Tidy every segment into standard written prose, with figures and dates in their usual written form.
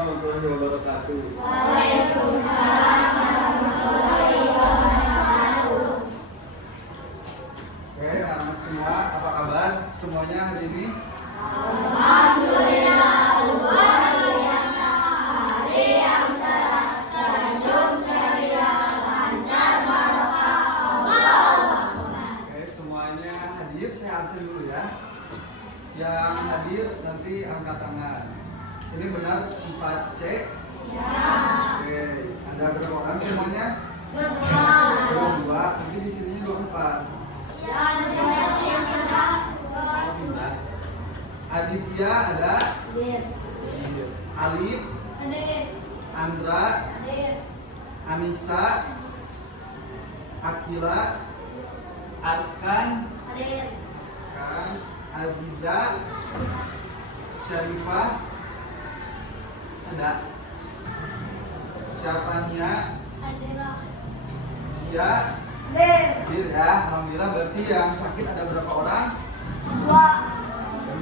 warahmatullahi wabarakatuh. Waalaikumsalam warahmatullahi wabarakatuh. Oke, anak semua, apa kabar semuanya hari ini? Alhamdulillah, luar biasa. Hari yang cerah, senyum ceria, lancar barokah. Allahu Akbar. Oke, semuanya hadir, saya absen dulu ya. Yang hadir nanti angkat tangan. Ini benar 4C? Ya. Oke, ada berapa orang semuanya? Betul. 22, nanti di sininya 24. Ya, ada satu yang pindah. Oh, pindah. Aditya ada? Hadir. Alif, Hadir. Andra, Hadir. Anissa, Akila, Arkan, Hadir. Aziza, Syarifah, ada Syafania, Hadir. Sia, hadir ya. Alhamdulillah, berarti yang sakit ada berapa orang? Dua.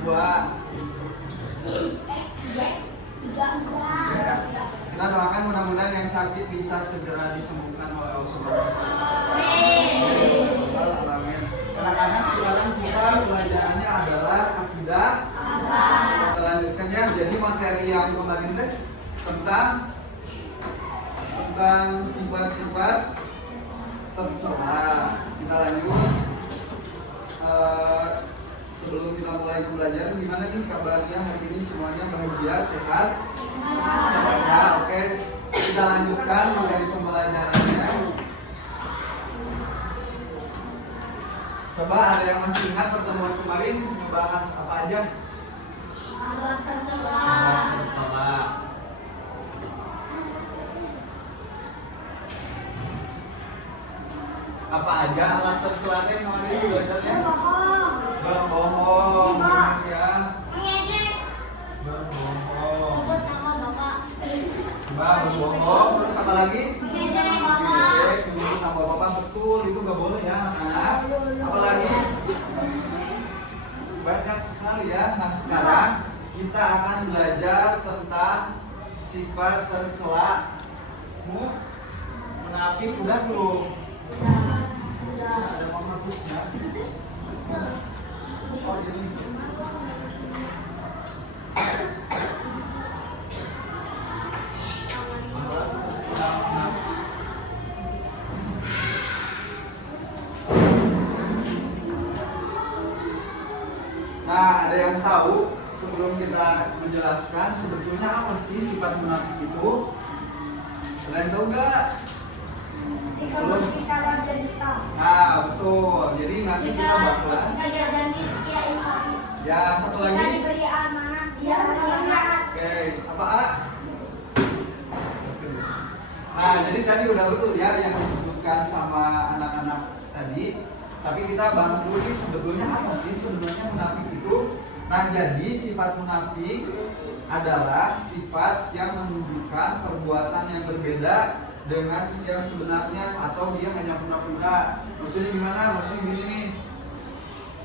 Dua. Tiga. Ya. Kita doakan mudah-mudahan yang sakit bisa segera disembuhkan oleh Allah Subhanahu wa Ta'ala. Amin. Anak-anak, sekarang kita pelajarannya adalah akidah. Kita lanjutkan ya. Jadi materi yang kemarin deh tentang sifat-sifat tercela. Kita lanjut. Sebelum kita mulai pembelajaran, gimana nih kabarnya hari ini? Semuanya bahagia, sehat? Sehat ya, oke. Kita lanjutkan menjadi pembelajarannya. Coba ada yang masih ingat pertemuan kemarin membahas apa aja? Alat tercela. Tercela. Apa aja alat tercela yang kemarin belajarnya? Bohong. Berbohong, benar ya. Mengejek. Berbohong. Sebut nama bapak. Coba berbohong, terus apa lagi? Mengejek bapak. Oke, menyebut nama bapak, betul, itu nggak boleh ya anak-anak. Apalagi banyak sekali ya. Nah sekarang kita akan belajar tentang sifat tercela. Munafik udah belum? Ada mama ya. Oh jadi. Nah, ada yang tahu sebelum kita menjelaskan sebetulnya apa sih sifat munafik itu? Ada yang tahu nggak? Belum? Nah, betul. Jadi nanti kita bakalan. Ya, satu lagi. Diberi amanah, dia beri amanah. Oke, apa A? Nah, jadi tadi udah betul ya yang disebutkan sama anak-anak tadi. Tapi kita bahas dulu nih sebetulnya apa sih sebenarnya munafik itu? Nah, jadi sifat munafik adalah sifat yang menunjukkan perbuatan yang berbeda dengan yang sebenarnya atau dia hanya pura-pura. Maksudnya gimana? Maksudnya gini nih.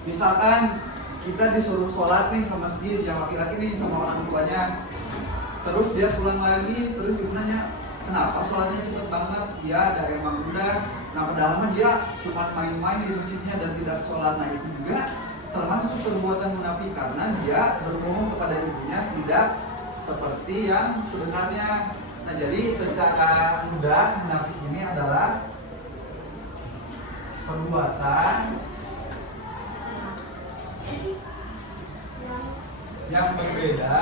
Misalkan kita disuruh sholat nih ke masjid, yang laki-laki nih sama orang tuanya. Terus dia pulang lagi, terus ibu nanya, kenapa sholatnya cepet banget? Ya, ada emang udah. Nah, padahal mah dia cuma main-main di masjidnya dan tidak sholat. Nah, itu juga termasuk perbuatan munafik karena dia berbohong kepada ibunya tidak seperti yang sebenarnya. Nah, jadi secara mudah munafik ini adalah perbuatan yang berbeda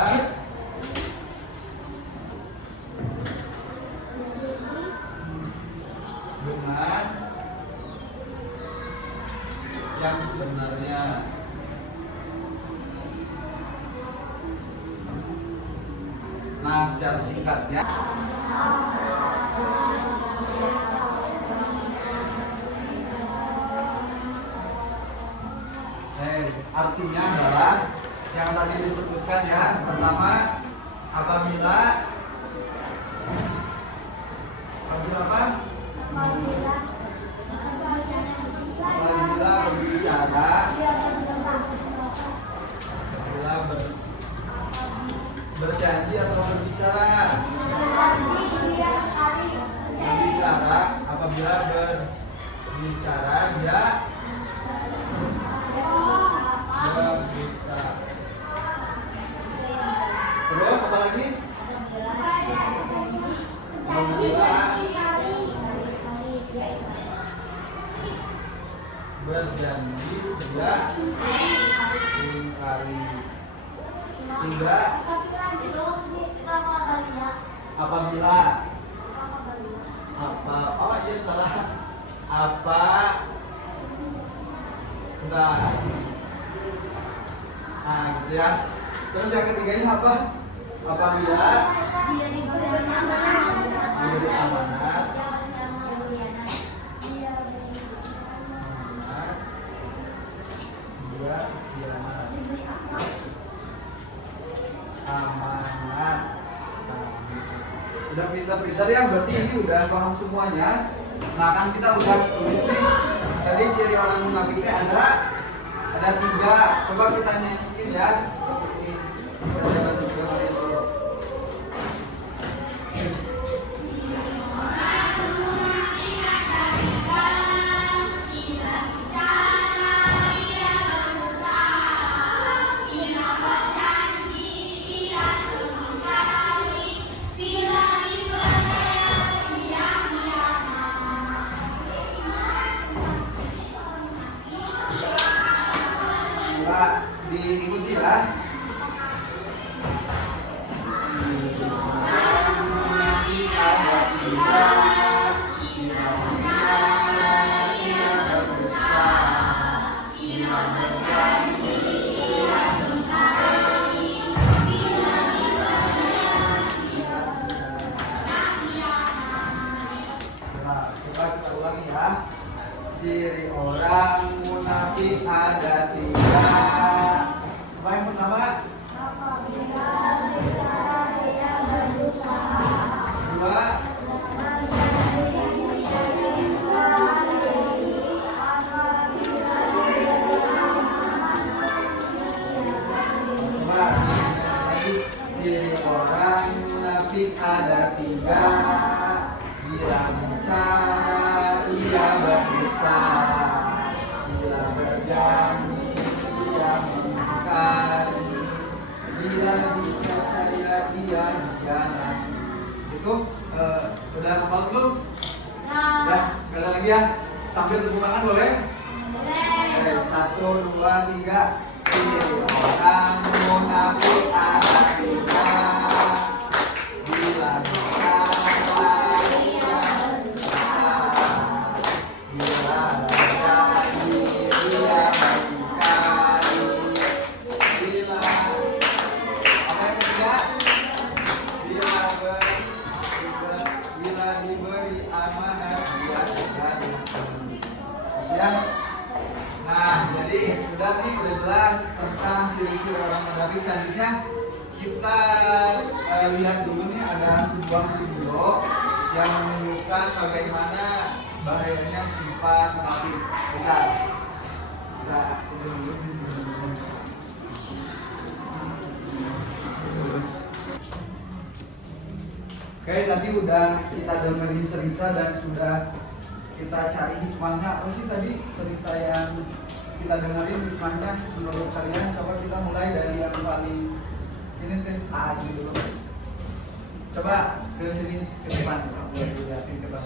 dengan yang sebenarnya. Nah, secara singkatnya artinya adalah yang tadi disebutkan ya. Pertama, apabila apa? Apabila berbicara, apabila berjanji atau berbicara apa? Oh iya salah. Apa? Bentar. Nah gitu ya. Terus yang ketiganya apa? Apabila Dia diberi amanat. diberi amanat, dia amanat. Nah, udah pintar-pintar ya, berarti ini udah paham semuanya. Nah kan kita udah tulis nih. Tadi ciri orang munafiknya ada 3. Coba kita nyanyiin ya. Ini kita coba tulis. Coba diikuti ya. Nah, coba kita ulangi ya. Ciri orang munafik ada 3. Apa yang pertama? 2. Coba lagi. Ciri orang munafik ada 3. Bila bicara ia berdusta, bila berjanji ia mengingkari, bila dipercaya ia hianat. Itu udah hafal belum? Ya, sekali lagi ya. Sambil tepuk tangan boleh? Oke, 1, 2, 3. Ciri orang munafik ada 3. Bila bicara ia berdusta, bila berjanji ia mengingkari, bila apa yang ketiga? Bila diberi amanat dia jadi. Ya. Nah, jadi udah nih udah jelas tentang ciri-ciri orang munafik. Selanjutnya kita lihat dulu nih ada sebuah video yang menunjukkan bagaimana bahayanya sifat munafik. Bentar. Kita dulu. Oke, tadi udah kita dengerin cerita dan sudah kita cari hikmahnya. Apa sih tadi cerita yang kita dengerin hikmahnya menurut kalian? Coba kita mulai dari yang paling ini A dulu. Coba ke sini ke depan sampai dilihatin ke depan.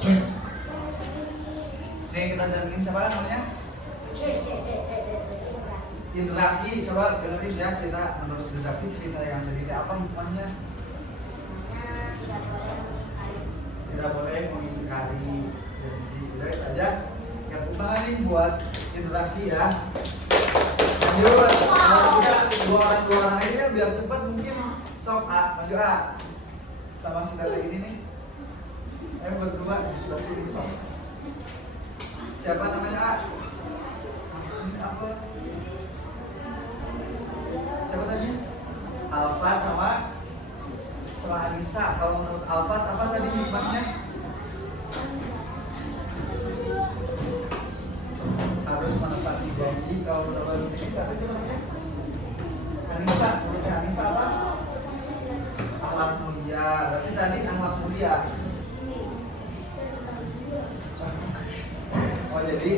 Nih kita dengerin siapa namanya? Indraki. Coba dengerin ya kita menurut Indraki cerita yang jadi apa hikmahnya? Tidak boleh mengingkari janji. Udah saja. Yang utama nih buat Indraki ya. Lanjut. Dua orang aja biar cepat mungkin. Sok A, maju A. Sama si Tata ini nih. Ayo berdua di sebelah sini sok. Siapa namanya A? Ini apa? Siapa tadi? Alfat sama Anissa. Kalau menurut Alfat apa tadi hikmahnya? Harus menepati janji. Kalau menurut ini apa sih namanya? Anissa, menurut Anissa apa? Akhlak mulia. Berarti tadi akhlak mulia. Oh jadi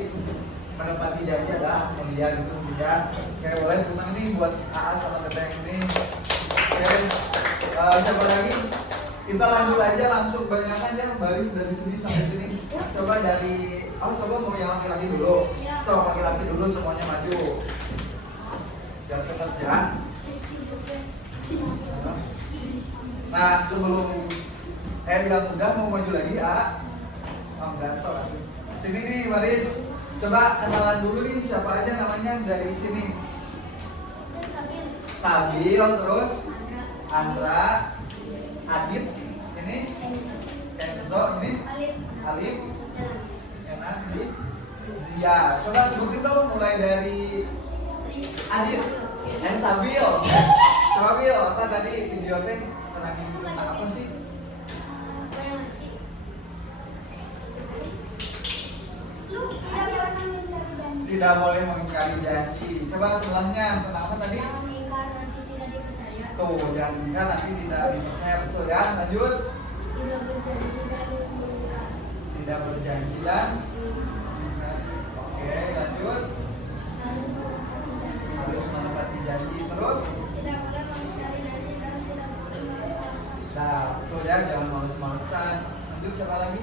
menepati janji adalah mulia gitu ya. Oke, boleh tentang ini buat AA sama Tete yang ini. Oke, siapa lagi? Kita lanjut aja langsung banyakan ya baris dari sini sampai sini. Coba dari, coba mau yang laki-laki dulu. Coba laki-laki dulu semuanya maju. Jangan sempet ya. Nah sebelum yang udah mau maju lagi ya. Oh, enggak, soal. Sini nih, Maris. Coba kenalan dulu nih siapa aja namanya dari sini. Sabil, terus Andra, Adit, ini Enzo, ini Alif, Enak, ini Zia. Coba sebutin dong mulai dari Adit. Sabil. Coba Bil, apa tadi video teh tentang apa sih? Tidak boleh mengingkari janji. Coba sebelumnya tentang apa tadi? Tuh, yang meninggal nanti tidak dipercaya, betul ya. Lanjut. Tidak berjanji dan oke, lanjut. Harus menepati janji terus. Nah, betul ya, jangan males-malesan. Lanjut siapa lagi?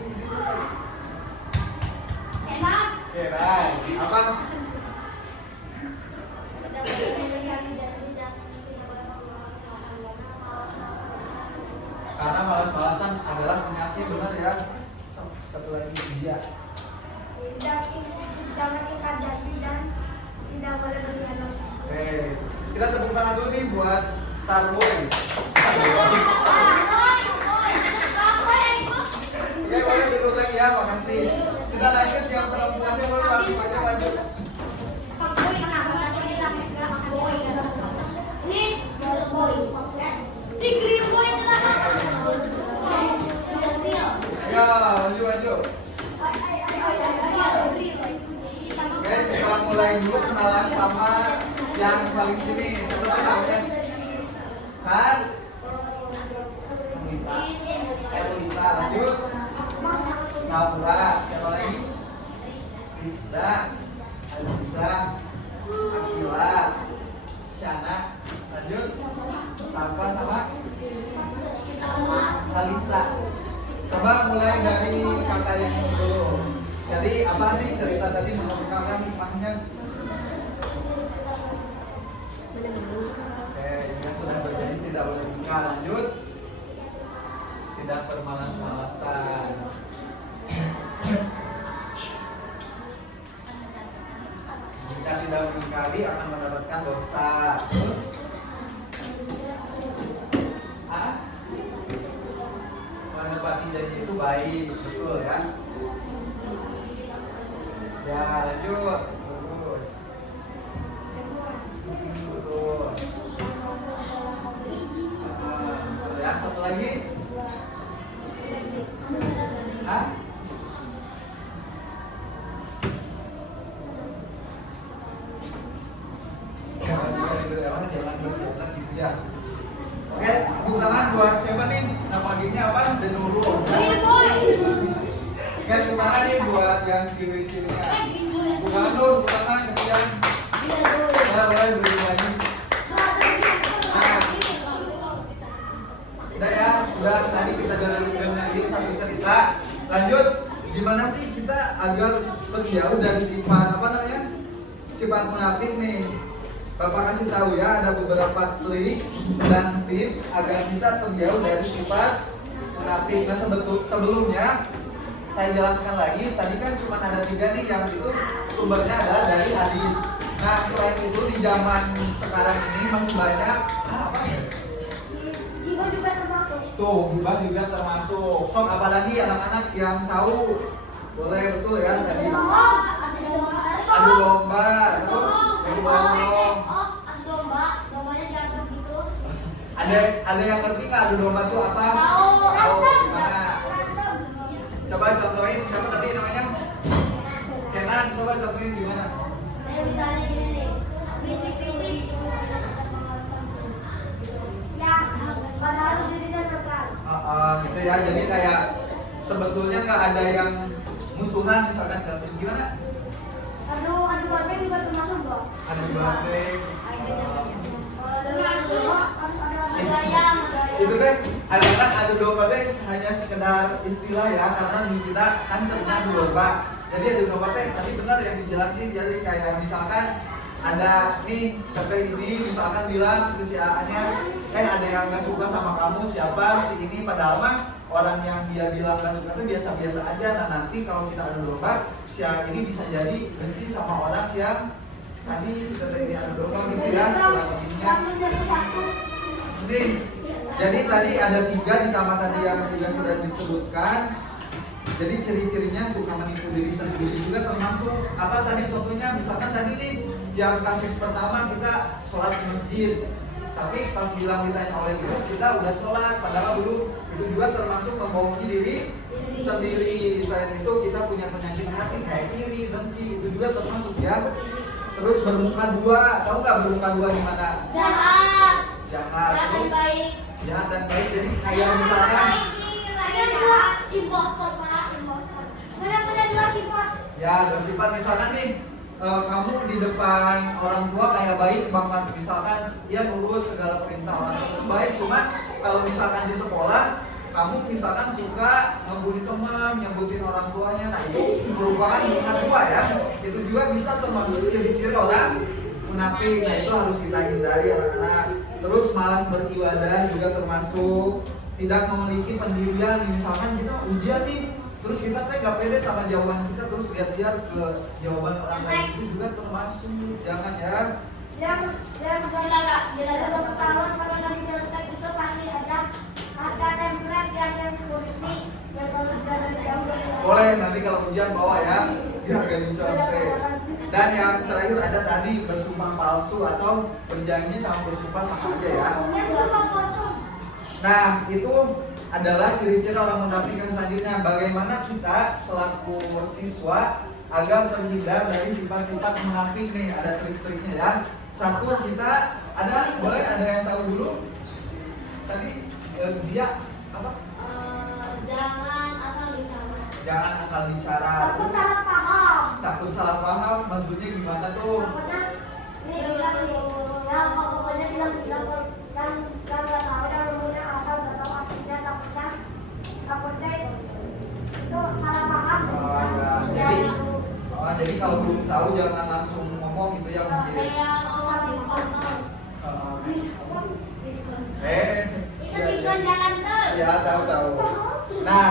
Oke, right. Apa? Karena malas-malasan adalah penyakit, benar ya. Satu lagi dia. Jangan ingkar janji dan tidak boleh berkhianat. Oke, kita tepuk tangan dulu nih buat Starboy. Oke, boleh duduk lagi ya, makasih. Kita lanjut yang perempuannya, boleh langsung aja lanjut. Ya, lanjut. Oke, kita mulai dulu kenalan sama yang paling sini. Siapa tuh namanya? Kan? Elita. Lanjut. Naura. Siapa lagi? Rizda. Aziza. Akila. Shana. Lanjut. Safa sama Alisa. Coba mulai dari kakak yang dulu. Jadi apa nih cerita tadi menurut kakak hikmahnya? Oke, jika sudah berjanji tidak boleh ingkar. Lanjut. Tidak bermalas-malasan. Jika tidak mengingkari akan mendapatkan dosa. Terus menepati janji itu baik, betul ya. Ya, lanjut. Terus. Ya, satu lagi. Hah? Jangan berjalan gitu ya. Oke, tepuk tangan buat siapa nih? Nama gengnya apa? The Nurul. Oke, tepuk tangan nih buat yang ciri-cirinya. Bukan dulu, tepuk tangan kesian. Boleh beri lagi. Udah ya, udah tadi kita dengerin satu cerita. Lanjut, gimana sih kita agar terjauh dari sifat apa namanya? Sifat munafik nih. Bapak kasih tahu ya, ada beberapa trik dan tips agar kita terjauh dari sifat munafik. Nah, sebelumnya saya jelaskan lagi. Tadi kan cuma ada 3 nih yang itu sumbernya adalah dari hadis. Nah, selain itu di zaman sekarang ini masih banyak apa ya? Gibah juga termasuk. Tuh, gibah juga termasuk. Sok apalagi anak-anak yang tahu boleh, betul ya tadi. Adu domba, itu ada yang ngerti nggak adu domba itu apa? Tahu gimana? Coba contohin, siapa tadi namanya? Kenan, coba contohin gimana? Misalnya gini nih, fisik-fisik. Ya, padahal dirinya netral. Gitu ya, jadi kayak sebetulnya nggak ada yang musuhan misalkan dalam sini gimana? Adu banteng juga termasuk bro. Adu banteng. Itu kan kadang-kadang adu domba teh hanya sekedar istilah ya, karena di kita kan sebenarnya adu domba. Jadi adu domba teh tadi benar yang dijelasin, jadi kayak misalkan ada nih kakak ini misalkan bilang ke si A-nya, ada yang nggak suka sama kamu siapa si ini, padahal mah orang yang dia bilang gak suka itu biasa-biasa aja. Nah nanti kalau kita adu domba, si A ini bisa jadi benci sama orang yang tadi seperti ini adu domba gitu ya. Kurang lebihnya. Ini, jadi tadi ada 3 ditambah tadi yang juga sudah disebutkan. Jadi ciri-cirinya suka menipu diri sendiri juga termasuk apa tadi contohnya, misalkan tadi nih yang kasus pertama kita sholat di masjid, tapi pas bilang ditanya oleh ibu kita udah sholat, padahal dulu itu juga termasuk membohongi diri sendiri. Selain itu kita punya penyakit hati kayak iri, dengki, itu juga termasuk ya. Terus bermuka dua, tahu nggak bermuka dua gimana? Jahat. Jahat, Jahat dan terus baik. jahat dan baik. Jadi kayak misalkan Impostor Pak, impostor. Benar-benar 2 sifat. ya bersifat misalkan nih kamu di depan orang tua kayak baik banget, misalkan dia nurut segala perintah orang tua itu baik, cuman kalau misalkan di sekolah kamu misalkan suka ngebully teman, nyebutin orang tuanya, nah itu merupakan munafik dua ya. Itu juga bisa termasuk ciri-ciri orang munafik. Nah itu harus kita hindari anak-anak. Terus malas beribadah juga termasuk, tidak memiliki pendirian. Misalkan kita ujian nih, terus kita nggak pede sama jawaban kita, terus lihat-lihat ke jawaban orang lain, itu juga termasuk. Jangan ya. Yang Gila gak? Gila gak? ketahuan kalau dari jalan itu pasti ada template yang security yang kalau dari jauh Boleh nanti kalau ujian bawa ya, biar gak dicontek. Dan yang terakhir ada tadi bersumpah palsu atau berjanji sama bersumpah sama aja ya. Nah itu adalah ciri-ciri orang munafik yang selanjutnya. Bagaimana kita selaku siswa agar terhindar dari sifat-sifat munafik nih, ada trik-triknya ya. Satu, kita boleh ada yang tahu dulu tadi Zia apa? Jangan asal bicara. Jangan asal bicara. Takut salah paham. Takut salah paham, maksudnya gimana tuh? Takutnya ini bilang yang pokoknya bilang yang nggak tahu yang rumahnya asal nggak tahu aslinya, takutnya itu salah paham. Jadi kalau belum tahu jangan langsung ngomong gitu ya mungkin. Kayak diskon. Itu diskon jalan tol. Ya tahu. Nah,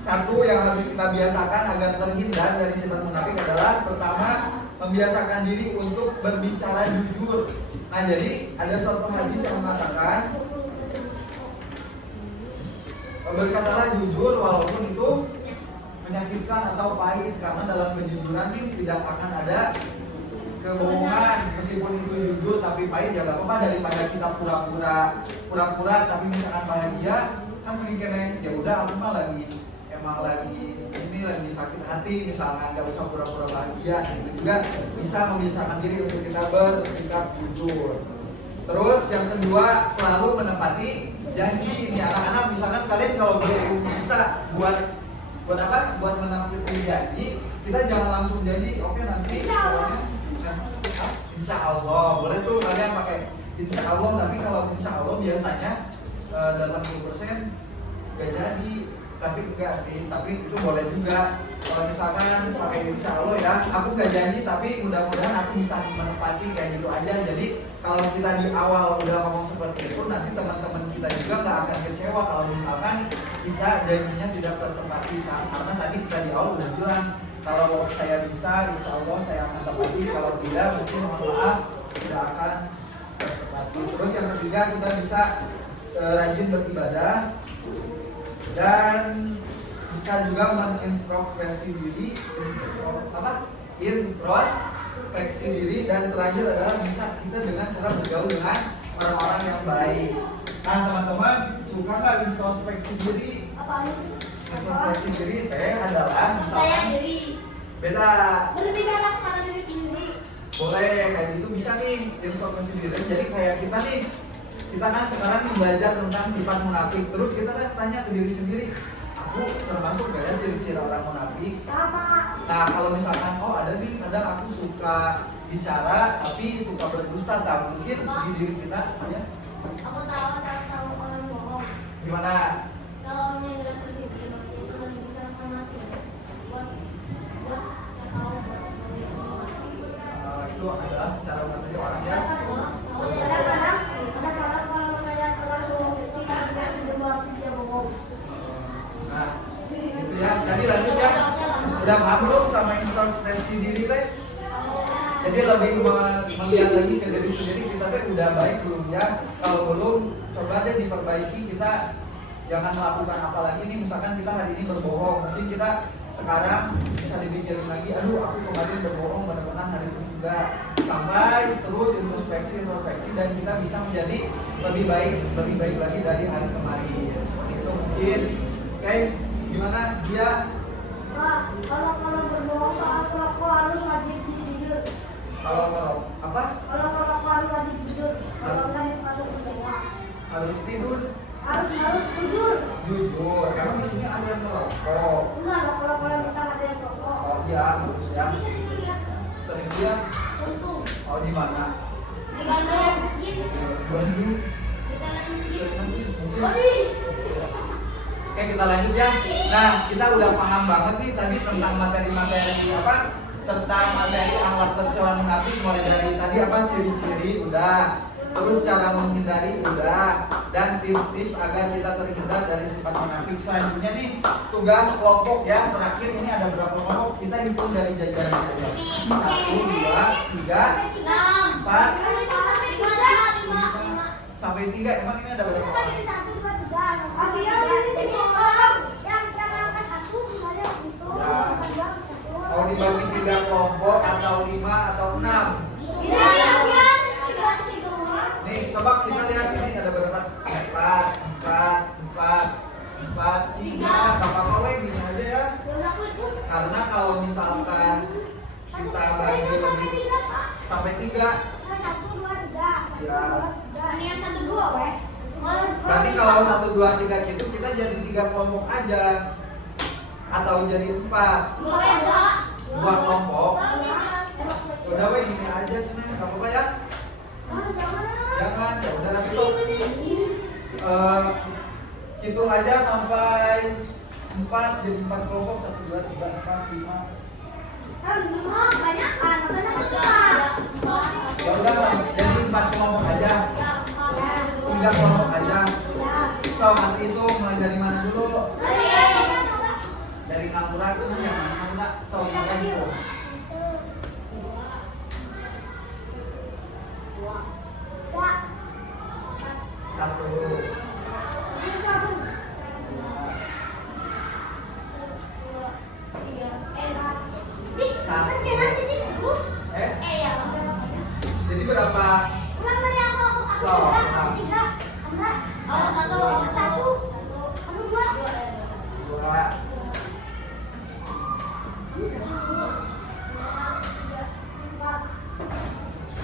satu yang harus kita biasakan agar terhindar dari sifat munafik adalah pertama, membiasakan diri untuk berbicara jujur. Nah, jadi ada suatu hadis yang mengatakan berkatalah jujur walaupun itu menyakitkan atau pahit, karena dalam kejujuran ini tidak akan ada kebohongan. Meskipun itu jujur tapi pahit ya gak apa-apa, daripada kita pura-pura tapi misalkan bahagia kan mungkin ya udah aku mah emang lagi sakit hati misalkan, gak usah pura-pura bahagia. Itu juga bisa memisahkan diri untuk kita bersikap jujur. Terus yang kedua, selalu menepati janji. Ini anak-anak, misalkan kalian kalau belum bisa buat apa? Buat menepati janji, kita jangan langsung janji, oke nanti insya Allah. Boleh tuh kalian pakai insya Allah, tapi kalau insya Allah biasanya 80% gak jadi. Tapi enggak sih, tapi itu boleh juga. Kalau misalkan pakai insya Allah ya, aku gak janji tapi mudah-mudahan aku bisa menepati, kayak gitu aja. Jadi kalau kita di awal udah ngomong seperti itu, nanti teman-teman kita juga nggak akan kecewa kalau misalkan kita janjinya tidak tertepati. Karena tadi kita di awal udah bilang kalau saya bisa, insya Allah saya akan tepati. Kalau tidak, mungkin mohon maaf tidak akan tertepati. Terus yang ketiga, kita bisa rajin beribadah dan bisa juga mengintrospeksi diri, introspeksi diri, dan terakhir adalah bisa kita dengan cara bergaul dengan orang-orang yang baik. Nah teman-teman, suka nggak introspeksi diri? Introspeksi diri adalah Saya misalkan diri. beda. Berbicara pada diri sendiri. Boleh kayak gitu, bisa nih introspeksi diri. Jadi kayak kita nih, kita kan sekarang nih belajar tentang sifat munafik. Terus kita kan tanya ke diri sendiri, aku termasuk gak ya ciri-ciri orang munafik? Nah kalau misalkan ada aku suka bicara tapi suka berdusta, tak mungkin di diri kita ya. Aku tahu orang bohong. Gimana? Kalau orang yang nggak tersinggung itu lagi bisa sama dia. Buat nggak tahu Itu adalah cara mengatur orang ya. Kadang-kadang kalau saya keluar bohong itu tidak sudah dia bohong. Jadi lanjut ya. Udah paham belum sama introspeksi diri teh? Jadi lebih melihat lagi ke diri sendiri, kita teh udah baik belum ya? Kalau belum, coba deh diperbaiki. Kita jangan melakukan apa lagi nih. Misalkan kita hari ini berbohong, mungkin kita sekarang bisa dipikirin lagi, aduh aku kemarin berbohong, benar-benar hari ini juga, sampai terus introspeksi dan kita bisa menjadi lebih baik lagi dari hari kemarin. Seperti itu mungkin. Oke, gimana dia? Kalau berbohong soal aku harus wajib tidur. Kalau apa? Kalau aku harus wajib tidur. Kalau enggak harus berbohong. Harus tidur. Harus jujur. Jujur. Emang di sini ada yang merokok? Enggak, kalau misalnya ada yang rokok. Oh iya, harus ya. Bisa dilihat. Sering lihat. Tentu. Oh di mana? Di Bandung. Masjid. Di Bandung. Di taman masjid. Masih mungkin. Oke, kita lanjut ya. Nah, kita udah paham banget nih tadi tentang materi-materi apa? Tentang materi akhlak tercela munafik, mulai dari tadi apa? Ciri-ciri udah. Terus cara menghindari udah, dan tips-tips agar kita terhindar dari sifat munafik. Selanjutnya nih tugas kelompok ya. Terakhir ini ada berapa kelompok? Kita hitung dari jajaran aja. 1, 2, 3, 4 sampai 3. Emang ini ada berapa kelompok? Mau dibagi 3 kelompok atau 5 atau 6? Nih, coba kita lihat ini ada berapa? 4, 3. Gak apa-apa weh, gini aja ya. Karena kalau misalkan kita bagi lebih sampai 3, ya. Berarti kalau 1, 2, 3 gitu kita jadi 3 kelompok aja. Atau jadi 4. 2 kelompok. Udah weh, gini aja sini, gak apa-apa ya. Jangan, ya udah stop. Hitung aja sampai 4, jadi 4 kelompok. 1, 2, 3, 4, 5. Ya udah, jadi 4 kelompok aja. 3 kelompok aja. So, nanti itu mulai dari mana dulu? Dari Nampura, cuma yang mana Nampura? So, kita hitung. 1. Jadi berapa? So, dua.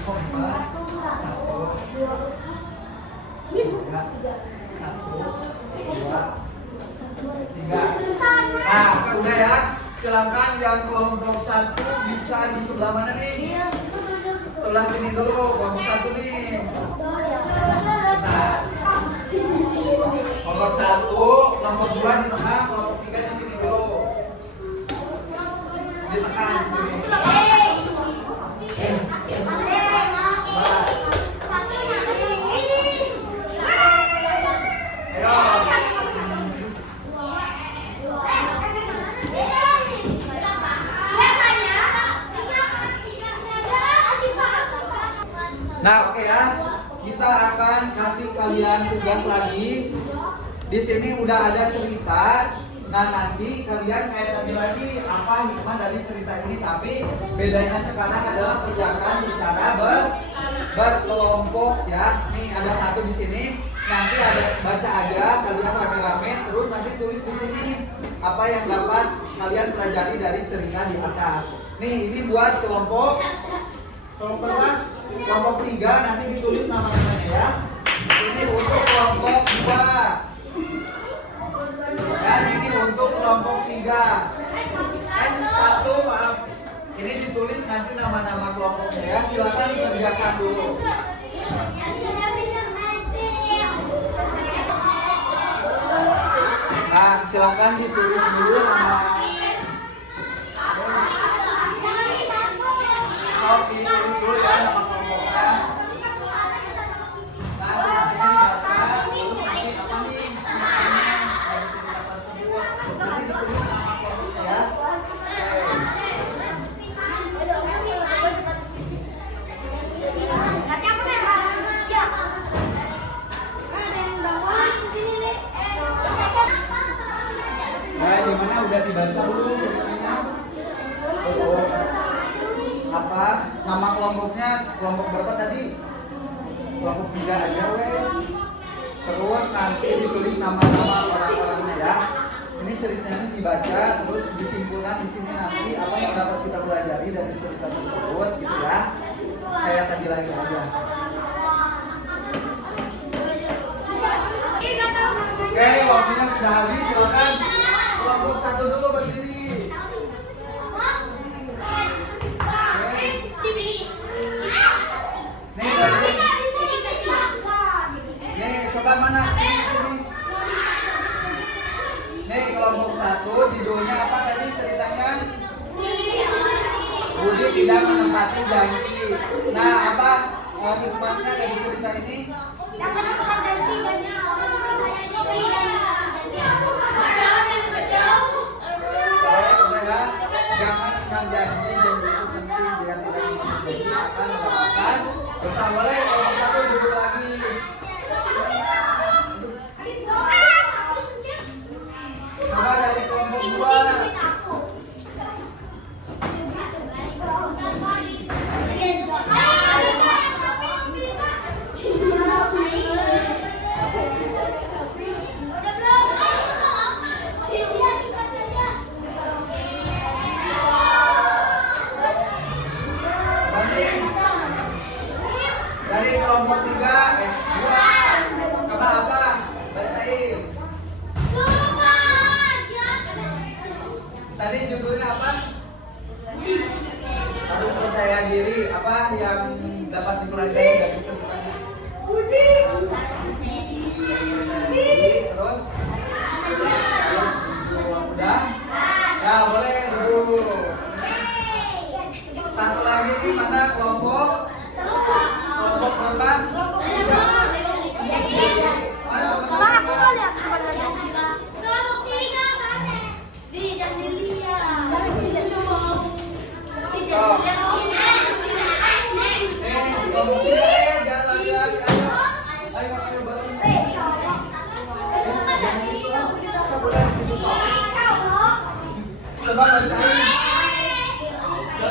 Empat. 1, 2, 3. Nah, udah ya. Silakan yang kelompok 1 bisa di sebelah mana nih? Sebelah sini dulu, kelompok 1 nih. Nah, kelompok 1, kelompok 2 di tengah, kelompok 3 di sini dulu. Di tengah di sini. Nah, oke ya. Kita akan kasih kalian tugas lagi. Di sini udah ada cerita. Nah, nanti kalian kayak tadi lagi apa hikmah dari cerita ini, tapi bedanya sekarang adalah kerjakan secara berkelompok ya. Nih ada 1 di sini. Nanti ada baca aja kalian rame-rame, terus nanti tulis di sini apa yang dapat kalian pelajari dari cerita di atas. Nih, ini buat kelompok berapa? Kelompok 3 nanti ditulis nama-namanya ya. Ini untuk kelompok 2. Dan ini untuk kelompok 3. 1, maaf. Ini ditulis nanti nama-nama kelompoknya ya. Silakan dikerjakan dulu. Nah, silakan ditulis dulu nama. Oke, tulis dulu ya nama kelompoknya. Nah, cerita dibaca, terus nanti apa nih? Dari cerita tersebut. Nanti ditulis nama kelompok Gimana, udah dibaca belum ceritanya? Oh, apa nama kelompoknya? Kelompok berapa tadi? Kelompok 3 aja weh. Terus nanti ditulis nama-nama orang-orangnya ya. Ini ceritanya dibaca, terus disimpulkan di sini nanti apa yang dapat kita pelajari dari cerita tersebut gitu ya. Kayak tadi lagi aja. Oke, waktunya sudah habis, silakan kelompok 1 dulu berdiri. Nih, coba mana? Sini. Nih, kelompok 1 judulnya apa tadi ceritanya? Budi tidak menempati janji. Nah, apa hikmahnya dari cerita ini? Udah ya. Jangan ingkar janji, janji itu penting. Jika tidak ingkar janji akan mendapatkan dosa. Boleh kelompok 1 duduk lagi. Coba dari kelompok 2. Dari kelompok 3, 2. Coba apa? Bacain. Tadi judulnya apa? Harus percaya diri. Apa yang dapat dipelajari dari ceritanya? Terus? Udah? Ya boleh dulu. Satu lagi nih, mana kelompok? Kelompok berapa? 3. Mana coba bacain.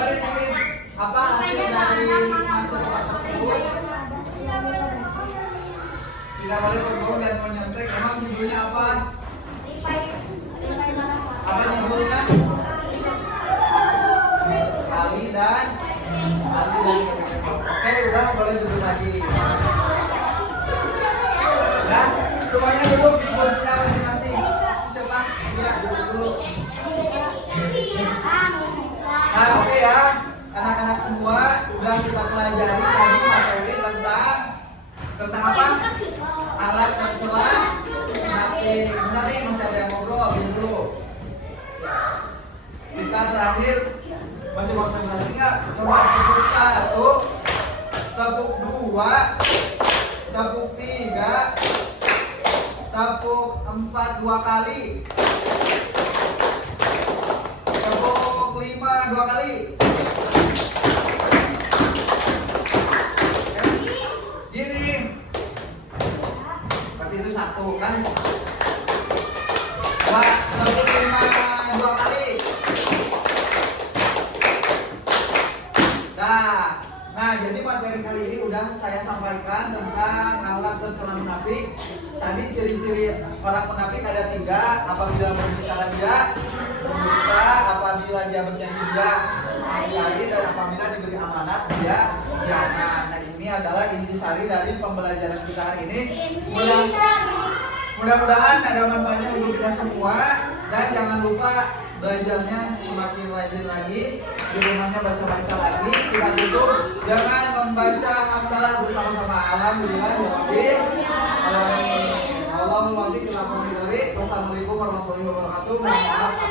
Dengerin apa hasil dari hikmah cerita tersebut? Tidak boleh berbohong dan menyontek. Emang judulnya apa? Apa judulnya? Ali dan Oke, udah boleh duduk lagi. Udah, semuanya duduk di posisinya masing-masing. Siapa? Iya, duduk dulu. Nah, oke ya, anak-anak semua udah kita pelajari tadi materi tentang apa? Alat tercela munafik. Benar nih, masih ada yang ngobrol dulu. Kita terakhir masih konsentrasi nggak? Coba tepuk 1, tepuk 2, tepuk 3, tepuk 4 2 kali, tepuk 5 2 kali. Gini, berarti itu 1 kan? Tepuk 5 2 kali. Nah, jadi materi kali ini udah saya sampaikan tentang akhlak tercela munafik. Tadi ciri-ciri orang munafik ada 3. Apabila berbicara dia berdusta, apabila dia berjanji dia mengingkari, dan apabila diberi amanat dia jangan. Nah, ini adalah intisari dari pembelajaran kita hari ini. Mudah-mudahan ada manfaatnya untuk kita semua, dan jangan lupa belajarnya semakin rajin lagi, di rumahnya baca-baca lagi. Kita tutup dengan membaca hamdalah bersama-sama. Alhamdulillah ya Rabbil alamin. Allahumma bihamdika. Wassalamualaikum warahmatullahi wabarakatuh. Mohon maaf.